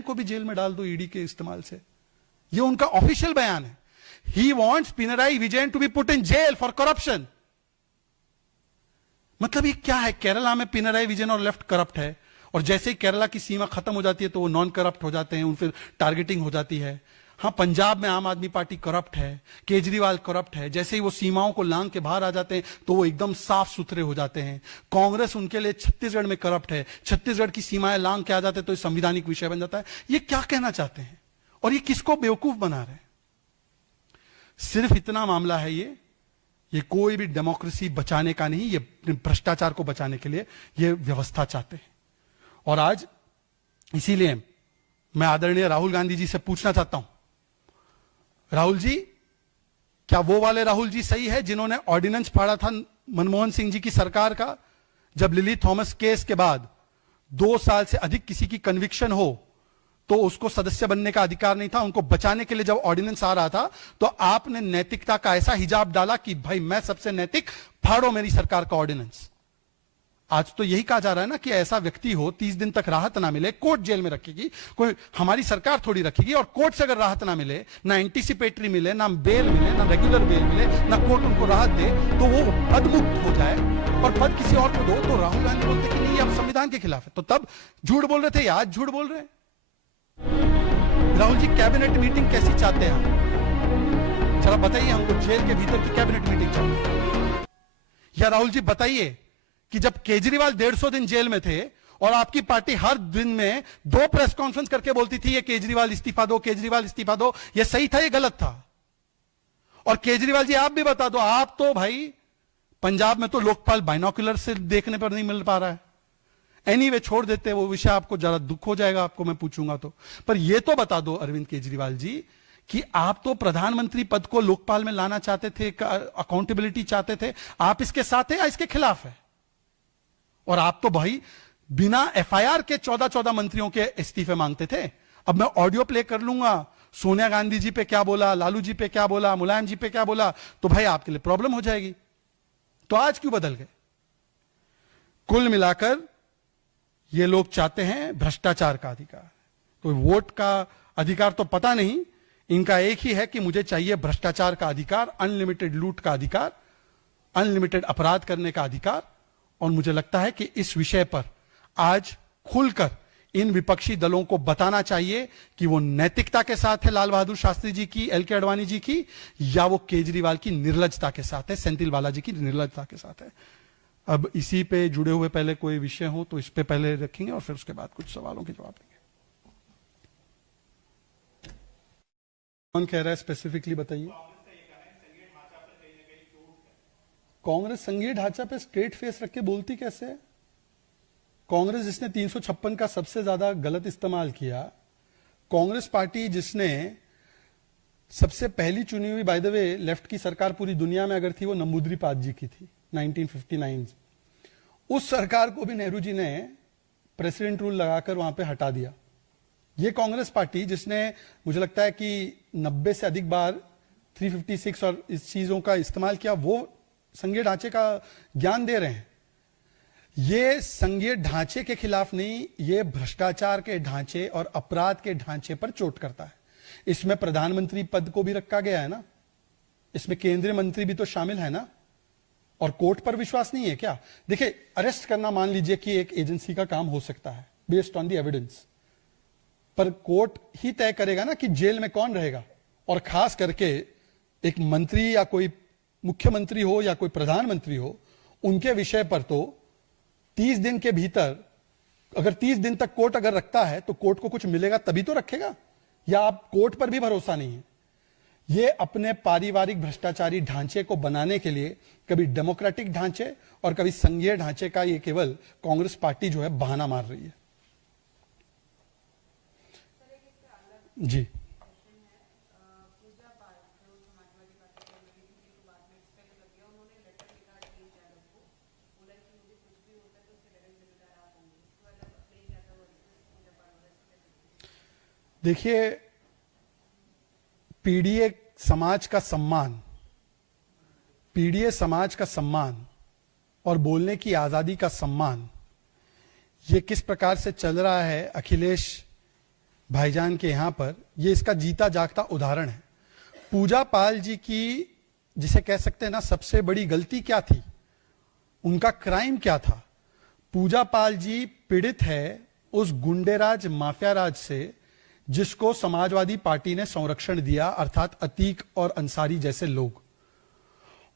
विजयन को भी जेल में डाल दो ईडी के इस्तेमाल से। ये उनका ऑफिशियल बयान है। He wants Pinarayi Vijayan to be put in jail for corruption. मतलब ये क्या है? केरला में पिनराई विजयन और लेफ्ट करप्ट है, और जैसे ही केरला की सीमा खत्म हो जाती है तो वो नॉन करप्ट हो जाते हैं, उन फिर टारगेटिंग हो जाती है। हाँ, पंजाब में आम आदमी पार्टी करप्ट है, केजरीवाल करप्ट है, जैसे ही वो सीमाओं को लांग के बाहर आ जाते हैं तो वो एकदम साफ सुथरे हो जाते हैं। कांग्रेस उनके लिए छत्तीसगढ़ में करप्ट है, छत्तीसगढ़ की सीमाएं लांग के आ जाते हैं तो ये संवैधानिक विषय बन जाता है। ये क्या कहना चाहते हैं और ये किसको बेवकूफ बना रहे हैं? सिर्फ इतना मामला है ये कोई भी डेमोक्रेसी बचाने का नहीं, ये भ्रष्टाचार को बचाने के लिए ये व्यवस्था चाहते हैं। और आज इसीलिए मैं आदरणीय राहुल गांधी जी से पूछना चाहता हूं, राहुल जी, क्या वो वाले राहुल जी सही है जिन्होंने ऑर्डिनेंस फाड़ा था मनमोहन सिंह जी की सरकार का, जब लिली थॉमस केस के बाद 2 साल से अधिक किसी की कन्विक्शन हो तो उसको सदस्य बनने का अधिकार नहीं था? उनको बचाने के लिए जब ऑर्डिनेंस आ रहा था तो आपने नैतिकता का ऐसा हिजाब डाला कि भाई मैं सबसे नैतिक, फाड़ो मेरी सरकार का ऑर्डिनेंस। आज तो यही कहा जा रहा है ना कि ऐसा व्यक्ति हो 30 दिन तक राहत ना मिले, कोर्ट जेल में रखेगी, कोई हमारी सरकार थोड़ी रखेगी, और कोर्ट से अगर राहत ना मिले, ना एंटीसिपेटरी मिले, ना बेल मिले, ना रेगुलर बेल मिले, ना कोर्ट उनको राहत दे, तो वो पदमुक्त हो जाए और पद किसी और को दो। तो राहुल गांधी बोलते कि नहीं अब संविधान के खिलाफ है, तो तब झूठ बोल रहे थे, आज झूठ बोल रहे हैं। राहुल जी, कैबिनेट मीटिंग कैसी चाहते हैं हम? जरा बताइए हमको, जेल के भीतर की कैबिनेट मीटिंग चाहते हैं? या राहुल जी बताइए कि जब केजरीवाल 150 दिन जेल में थे और आपकी पार्टी हर दिन में 2 प्रेस कॉन्फ्रेंस करके बोलती थी ये केजरीवाल इस्तीफा दो, केजरीवाल इस्तीफा दो, ये सही था, ये गलत था? और केजरीवाल जी आप भी बता दो, आप तो भाई पंजाब में तो लोकपाल बाइनोकुलर से देखने पर नहीं मिल पा रहा है। एनीवे, छोड़ देते, वो विषय आपको जरा दुख हो जाएगा, आपको मैं पूछूंगा तो। पर ये तो बता दो अरविंद केजरीवाल जी कि आप तो प्रधानमंत्री पद को लोकपाल में लाना चाहते थे, अकाउंटेबिलिटी चाहते थे, आप इसके साथ है या इसके खिलाफ है? और आप तो भाई बिना एफआईआर के 14 मंत्रियों के इस्तीफे मांगते थे। अब मैं ऑडियो प्ले कर लूंगा, सोनिया गांधी जी पे क्या बोला, लालू जी पे क्या बोला, मुलायम जी पे क्या बोला, तो भाई आपके लिए प्रॉब्लम हो जाएगी। तो आज क्यों बदल गए? कुल मिलाकर ये लोग चाहते हैं भ्रष्टाचार का अधिकार। तो वोट का अधिकार तो पता नहीं, इनका एक ही है कि मुझे चाहिए भ्रष्टाचार का अधिकार, अनलिमिटेड लूट का अधिकार, अनलिमिटेड अपराध करने का अधिकार। और मुझे लगता है कि इस विषय पर आज खुलकर इन विपक्षी दलों को बताना चाहिए कि वो नैतिकता के साथ है लाल बहादुर शास्त्री जी की, एल के अडवाणी जी की, या वो केजरीवाल की निर्लजता के साथ है, सेंथिल बालाजी की निर्लजता के साथ है। अब इसी पे जुड़े हुए पहले कोई विषय हो तो इस पे पहले रखेंगे और फिर उसके बाद कुछ सवालों के जवाब देंगे। कौन कह रहा है स्पेसिफिकली बताइए? कांग्रेस संघीय ढांचा पे स्ट्रेट फेस रख के बोलती कैसे है? कांग्रेस जिसने 356 का सबसे ज्यादा गलत इस्तेमाल किया, कांग्रेस पार्टी जिसने सबसे पहली चुनी हुई, बाय द वे लेफ्ट की सरकार पूरी दुनिया में अगर थी वो नंबूद्रीपाद जी की थी 1959। उस सरकार को भी नेहरू जी ने प्रेसिडेंट रूल लगाकर वहां पे हटा दिया। ये कांग्रेस पार्टी जिसने मुझे लगता है कि 90 से अधिक बार 356 और इस चीजों का इस्तेमाल किया, वो संघीय ढांचे का ज्ञान दे रहे हैं। ये संघीय ढांचे के खिलाफ नहीं, ये भ्रष्टाचार के ढांचे और अपराध के ढांचे पर चोट करता है। इसमें प्रधानमंत्री पद को भी रखा गया है ना, इसमें केंद्रीय मंत्री भी तो शामिल है ना। और कोर्ट पर विश्वास नहीं है क्या? देखिए, अरेस्ट करना मान लीजिए कि एक एजेंसी का काम हो सकता है बेस्ड ऑन द एविडेंस, पर कोर्ट ही तय करेगा ना कि जेल में कौन रहेगा। और खास करके एक मंत्री या कोई मुख्यमंत्री हो या कोई प्रधानमंत्री हो, उनके विषय पर तो 30 दिन के भीतर, अगर 30 दिन तक कोर्ट अगर रखता है तो कोर्ट को कुछ मिलेगा तभी तो रखेगा, या आप कोर्ट पर भी भरोसा नहीं है। ये अपने पारिवारिक भ्रष्टाचारी ढांचे को बनाने के लिए कभी डेमोक्रेटिक ढांचे और कभी संघीय ढांचे का ये केवल कांग्रेस पार्टी जो है बहाना मार रही है। जी, देखिए, पीडीए समाज का सम्मान, पीडीए समाज का सम्मान और बोलने की आजादी का सम्मान, ये किस प्रकार से चल रहा है, अखिलेश भाईजान के यहाँ पर, ये इसका जीता जागता उदाहरण है। पूजा पाल जी की, जिसे कह सकते हैं ना, सबसे बड़ी गलती क्या थी, उनका क्राइम क्या था? पूजा पाल जी पीड़ित है उस गुंडेराज माफिया राज से जिसको समाजवादी पार्टी ने संरक्षण दिया, अर्थात अतीक और अंसारी जैसे लोग।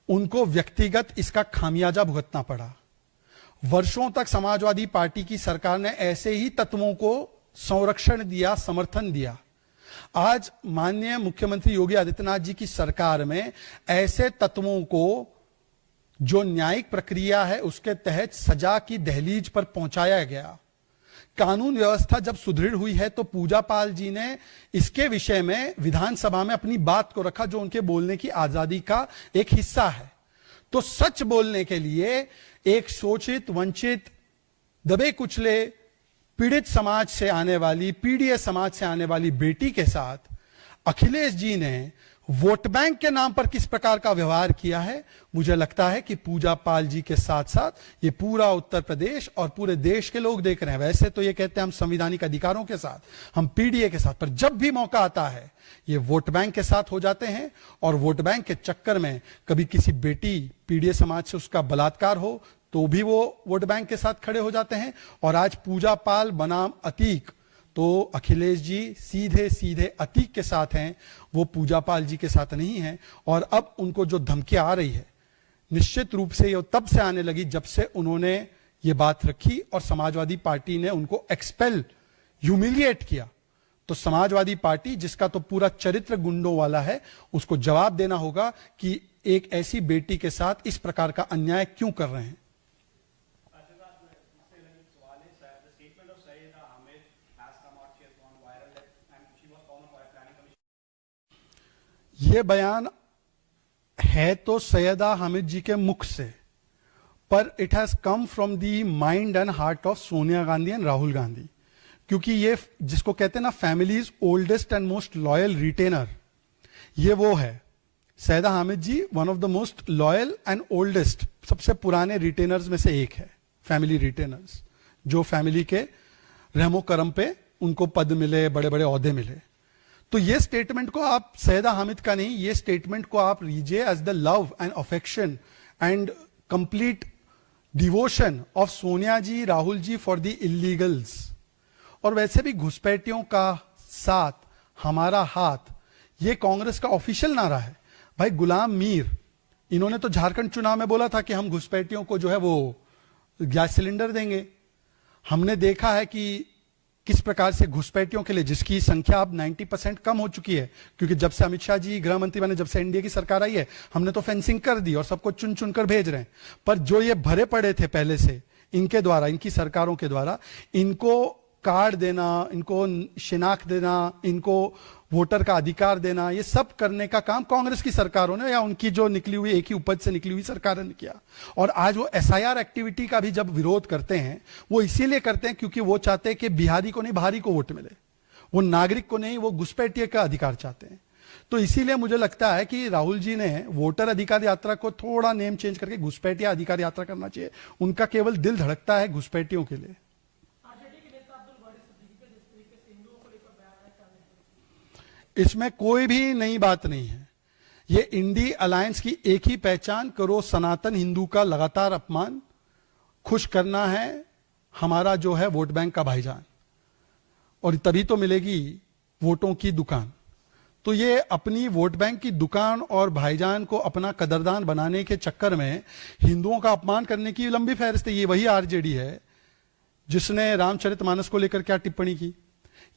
उनको व्यक्तिगत इसका खामियाजा भुगतना पड़ा। वर्षों तक समाजवादी पार्टी की सरकार ने ऐसे ही तत्वों को संरक्षण दिया, समर्थन दिया। आज माननीय मुख्यमंत्री योगी आदित्यनाथ जी की सरकार में ऐसे तत्वों को जो न्यायिक प्रक्रिया है उसके तहत सजा की दहलीज पर पहुंचाया गया। कानून व्यवस्था जब सुदृढ़ हुई है तो पूजा पाल जी ने इसके विषय में विधानसभा में अपनी बात को रखा, जो उनके बोलने की आजादी का एक हिस्सा है। तो सच बोलने के लिए एक शोषित, वंचित, दबे कुचले, पीड़ित समाज से आने वाली, पीड़ित समाज से आने वाली बेटी के साथ अखिलेश जी ने वोट बैंक के नाम पर किस प्रकार का व्यवहार किया है, मुझे लगता है कि पूजा पाल जी के साथ साथ ये पूरा उत्तर प्रदेश और पूरे देश के लोग देख रहे हैं। वैसे तो ये कहते हैं हम संवैधानिक अधिकारों के साथ, हम पीडीए के साथ, पर जब भी मौका आता है ये वोट बैंक के साथ हो जाते हैं। और वोट बैंक के चक्कर में कभी किसी बेटी पीडीए समाज से उसका बलात्कार हो तो भी वो वोट बैंक के साथ खड़े हो जाते हैं। और आज पूजा पाल बनाम अतीक, तो अखिलेश जी सीधे सीधे अतीक के साथ हैं, वो पूजा पाल जी के साथ नहीं हैं। और अब उनको जो धमकियां आ रही है, निश्चित रूप से ये तब से आने लगी जब से उन्होंने ये बात रखी और समाजवादी पार्टी ने उनको एक्सपेल, ह्यूमिलिएट किया। तो समाजवादी पार्टी, जिसका तो पूरा चरित्र गुंडों वाला है, उसको जवाब देना होगा कि एक ऐसी बेटी के साथ इस प्रकार का अन्याय क्यों कर रहे हैं। ये बयान है तो सैयदा हामिद जी के मुख से, पर it has come from the mind and heart of Sonia Gandhi and Rahul Gandhi. क्योंकि ये जिसको कहते हैं ना family's oldest and most loyal retainer, ये वो है। Syeda Hamid ji one of the most loyal and oldest, सबसे पुराने रिटेनर्स में से एक है। फैमिली रिटेनर्स, जो फैमिली के रहमो करम पे उनको पद मिले, बड़े बड़े ओहदे मिले। तो ये स्टेटमेंट को आप, सैयदा हामिद का नहीं, ये स्टेटमेंट को आप लीजिए as the love and affection and complete devotion of Sonia ji, Rahul ji for the illegals. और वैसे भी घुसपैठियों का साथ हमारा हाथ, ये कांग्रेस का ऑफिशियल नारा है। भाई गुलाम मीर, इन्होंने तो झारखंड चुनाव में बोला था कि हम घुसपैठियों को जो है वो गैस सिलेंडर देंगे। हमने देखा है कि किस प्रकार से घुसपैठियों के लिए, जिसकी संख्या अब 90% कम हो चुकी है, क्योंकि जब से अमित शाह जी गृह मंत्री बने, जब से एनडीए की सरकार आई है, हमने तो फेंसिंग कर दी और सबको चुन चुन कर भेज रहे हैं। पर जो ये भरे पड़े थे पहले से, इनके द्वारा, इनकी सरकारों के द्वारा, इनको कार्ड देना, इनको शिनाख्त देना, इनको वोटर का अधिकार देना, ये सब करने का काम कांग्रेस की सरकारों ने, या उनकी जो निकली हुई, एक ही उपज से निकली हुई सरकार ने किया। और आज वो एसआईआर एक्टिविटी का भी जब विरोध करते हैं, वो इसीलिए करते हैं क्योंकि वो चाहते हैं कि बिहारी को नहीं, बाहरी को वोट मिले, वो नागरिक को नहीं, वो घुसपैठिए का अधिकार चाहते हैं। तो इसीलिए मुझे लगता है कि राहुल जी ने वोटर अधिकार यात्रा को थोड़ा नेम चेंज करके घुसपैठिया अधिकार यात्रा करना चाहिए। उनका केवल दिल धड़कता है घुसपैठियों के लिए। इसमें कोई भी नई बात नहीं है। ये इंडी अलायंस की एक ही पहचान करो, सनातन हिंदू का लगातार अपमान, खुश करना है हमारा जो है वोट बैंक का भाईजान, और तभी तो मिलेगी वोटों की दुकान। तो ये अपनी वोट बैंक की दुकान और भाईजान को अपना कदरदान बनाने के चक्कर में हिंदुओं का अपमान करने की लंबी फहरिस्त है। ये वही आरजेडी है जिसने रामचरितमानस को लेकर क्या टिप्पणी की।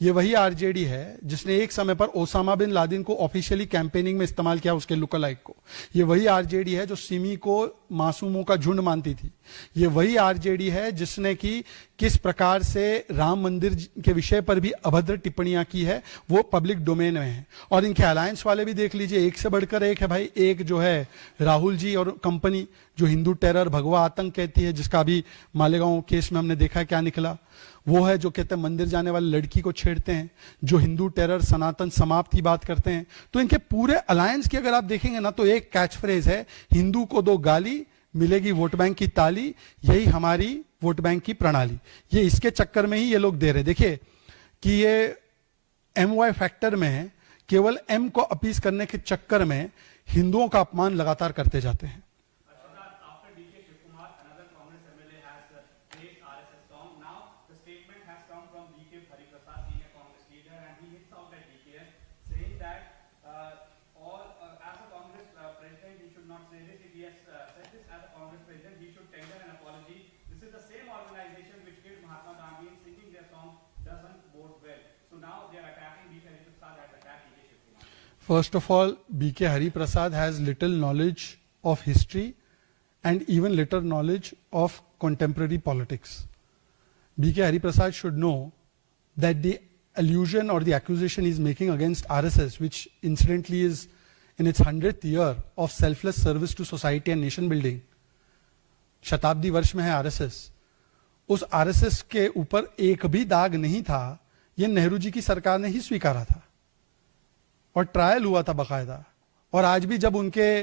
ये वही आरजेडी है जिसने एक समय पर ओसामा बिन लादेन को ऑफिशियली कैंपेनिंग में इस्तेमाल किया, उसके लुक अलाइक को। ये वही आरजेडी है जो सिमी को मासूमों का झुंड मानती थी। ये वही आरजेडी है जिसने की किस प्रकार से राम मंदिर के विषय पर भी अभद्र टिप्पणियां की है, वो पब्लिक डोमेन में है। और इनके अलायंस वाले भी देख लीजिए, एक से बढ़कर एक है भाई। एक जो है राहुल जी और कंपनी, जो हिंदू टेरर, भगवा आतंक कहती है, जिसका भी मालेगांव केस में हमने देखा क्या निकला। वो है जो कहते हैं मंदिर जाने वाली लड़की को छेड़ते हैं, जो हिंदू टेरर, सनातन समाप्त की बात करते हैं। तो इनके पूरे अलायंस की अगर आप देखेंगे ना, तो एक कैच फ्रेज है, हिंदू को दो गाली, मिलेगी वोट बैंक की ताली, यही हमारी वोट बैंक की प्रणाली। ये इसके चक्कर में ही ये लोग दे रहे। देखिए कि ये एम वाई फैक्टर में केवल एम को अपीज करने के चक्कर में हिंदुओं का अपमान लगातार करते जाते हैं। First of all, B.K. Hari Prasad has little knowledge of history and even little knowledge of contemporary politics. B.K. Hari Prasad should know that the allusion or the accusation he's making against RSS, which incidentally is in its 100th year of selfless service to society and nation building, शताब्दी वर्ष में है RSS, उस RSS के ऊपर एक भी दाग नहीं था, ये नेहरू जी की सरकार ने ही स्वीकारा था और ट्रायल हुआ था बकायदा। और आज भी जब उनके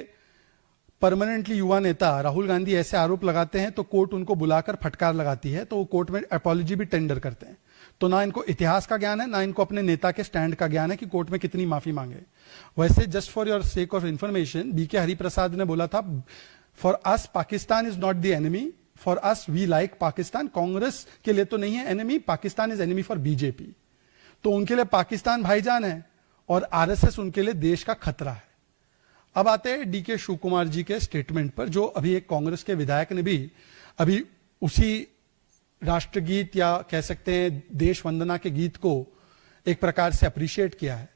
परमानेंटली युवा नेता राहुल गांधी ऐसे आरोप लगाते हैं तो कोर्ट उनको बुलाकर फटकार लगाती है, तो वो कोर्ट में अपॉलॉजी भी टेंडर करते हैं। तो ना इनको इतिहास का ज्ञान है, ना इनको अपने नेता के स्टैंड का ज्ञान है कि कोर्ट में कितनी माफी मांगे। वैसे just for your sake of information, BK Hariprasad ने बोला था, for us Pakistan is not the enemy, for us we like Pakistan. Congress के लिए तो नहीं है enemy, Pakistan is enemy for BJP. तो उनके लिए पाकिस्तान भाईजान है और आरएसएस उनके लिए देश का खतरा है। अब आते हैं डीके शिव कुमार जी के स्टेटमेंट पर, जो अभी एक कांग्रेस के विधायक ने भी अभी उसी राष्ट्रगीत या कह सकते हैं देश वंदना के गीत को एक प्रकार से अप्रिशिएट किया है।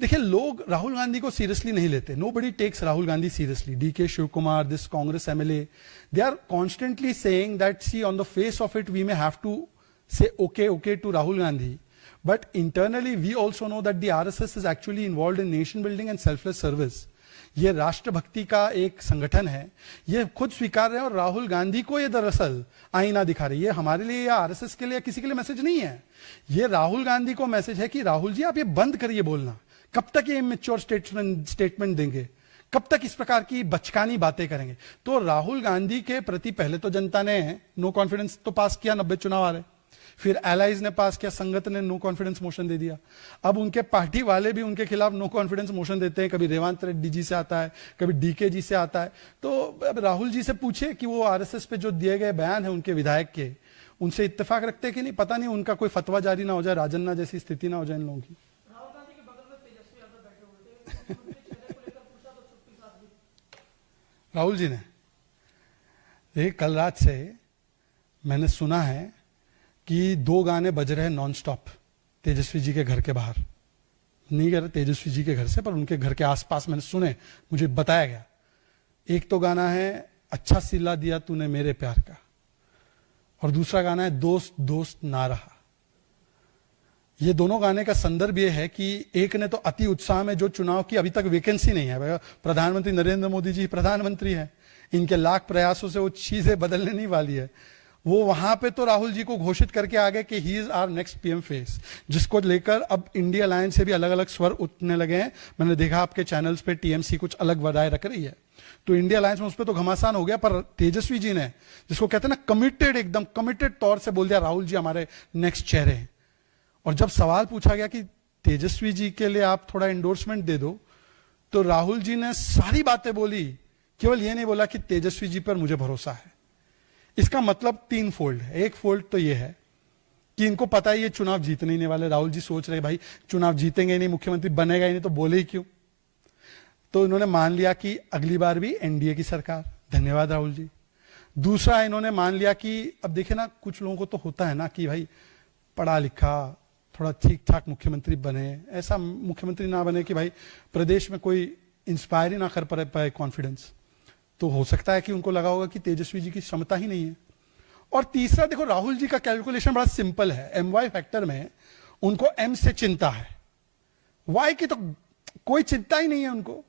देखिए, लोग राहुल गांधी को सीरियसली नहीं लेते। Nobody takes Rahul Gandhi seriously. DK Shiv Kumar, this Congress MLA, they are constantly saying that see on the face of it we may have to say okay to Rahul Gandhi, but internally we also know that the RSS is actually involved in nation building and selfless service. ये राष्ट्रभक्ति का एक संगठन है, ये खुद स्वीकार रहे हैं और राहुल गांधी को ये दरअसल आईना दिखा रही है। हमारे लिए या आरएसएस के लिए या किसी के लिए मैसेज नहीं है, ये राहुल गांधी को मैसेज है कि राहुल जी आप ये बंद करिए बोलना। कब तक ये इमेच्योर स्टेटमेंट देंगे, कब तक इस प्रकार की बचकानी बातें करेंगे। तो राहुल गांधी के प्रति पहले तो जनता ने नो कॉन्फिडेंस तो पास किया, 90 चुनाव आ रहे, फिर एलाइज ने पास किया, संगत ने नो कॉन्फिडेंस मोशन दे दिया। अब उनके पार्टी वाले भी उनके खिलाफ नो कॉन्फिडेंस मोशन देते हैं, कभी रेवंत रेड्डी जी से आता है, कभी डीके जी से आता है। तो अब राहुल जी से पूछे कि वो आरएसएस पे जो दिए गए बयान है उनके विधायक के, उनसे इत्तेफाक रखते हैं कि नहीं, पता नहीं उनका कोई फतवा जारी ना हो जाए, राजन्ना जैसी स्थिति ना हो जाए इन लोगों की। राहुल जी ने कल रात से मैंने सुना है कि 2 गाने बज रहे हैं नॉन स्टॉप तेजस्वी जी के घर के बाहर, नहीं कह रहे तेजस्वी जी के घर से, पर उनके घर के आसपास मैंने सुने, मुझे बताया गया। एक तो गाना है अच्छा सिला दिया तूने मेरे प्यार का, और दूसरा गाना है दोस्त दोस्त ना रहा। ये दोनों गाने का संदर्भ ये है कि एक ने तो अति उत्साह में, जो चुनाव की अभी तक वैकेंसी नहीं है, प्रधानमंत्री नरेंद्र मोदी जी प्रधानमंत्री हैं, इनके लाख प्रयासों से वो चीजें बदलने नहीं वाली है, वो वहां पे तो राहुल जी को घोषित करके आ गए कि he is our next PM face, जिसको लेकर अब इंडिया अलायंस से भी अलग अलग स्वर उठने लगे हैं। मैंने देखा आपके चैनल्स पे टीएमसी कुछ अलग राय रख रही है, तो इंडिया अलायंस में उस पर तो घमासान हो गया, पर तेजस्वी जी ने, जिसको कहते हैं ना कमिटेड, एकदम कमिटेड तौर से बोल दिया राहुल जी हमारे नेक्स्ट चेहरे हैं। और जब सवाल पूछा गया कि तेजस्वी जी के लिए आप थोड़ा एंडोर्समेंट दे दो, तो राहुल जी ने सारी बातें बोली, केवल ये नहीं बोला कि तेजस्वी जी पर मुझे भरोसा है। इसका मतलब 3 फोल्ड है। एक फोल्ड तो ये है कि इनको पता है ये चुनाव जीतने ही नहीं वाले। राहुल जी सोच रहे भाई चुनाव जीतेंगे ही नहीं, मुख्यमंत्री बनेगा ही नहीं, तो बोले ही क्यों। तो इन्होंने मान लिया कि अगली बार भी एनडीए की सरकार। धन्यवाद राहुल जी। दूसरा, इन्होंने मान लिया कि अब देखे ना, कुछ लोगों को तो होता है ना कि भाई पढ़ा लिखा थोड़ा ठीक ठाक मुख्यमंत्री बने, ऐसा मुख्यमंत्री ना बने कि भाई प्रदेश में कोई इंस्पायर ही ना कर पाए कॉन्फिडेंस। तो हो सकता है कि उनको लगा होगा कि तेजस्वी जी की क्षमता ही नहीं है। और तीसरा, देखो राहुल जी का कैलकुलेशन बड़ा सिंपल है। एमवाई फैक्टर में उनको एम से चिंता है, वाई की तो कोई चिंता ही नहीं है उनको।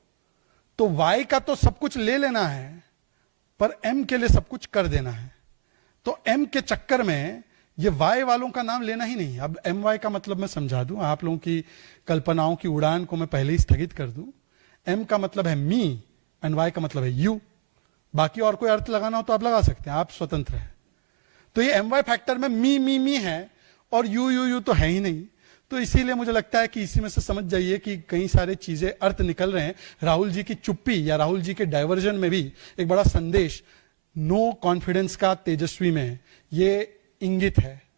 तो वाई का तो सब कुछ ले लेना है, पर एम के लिए सब कुछ कर देना है। तो एम के चक्कर में ये वाई वालों का नाम लेना ही नहीं। अब एम वाई का मतलब मैं समझा दूं, आप लोगों की कल्पनाओं की उड़ान को मैं पहले ही स्थगित कर दूं। एम का मतलब है मी एंड वाई का मतलब है यू। बाकी और कोई अर्थ लगाना हो तो आप लगा सकते हैं, आप स्वतंत्र हैं। तो ये एम वाई फैक्टर में मी है और यू तो है ही नहीं। तो इसीलिए मुझे लगता है कि इसी में से समझ जाइए कि कई सारे चीजें अर्थ निकल रहे हैं। राहुल जी की चुप्पी या राहुल जी के डाइवर्जन में भी एक बड़ा संदेश नो कॉन्फिडेंस का तेजस्वी में है, ये इंगित है।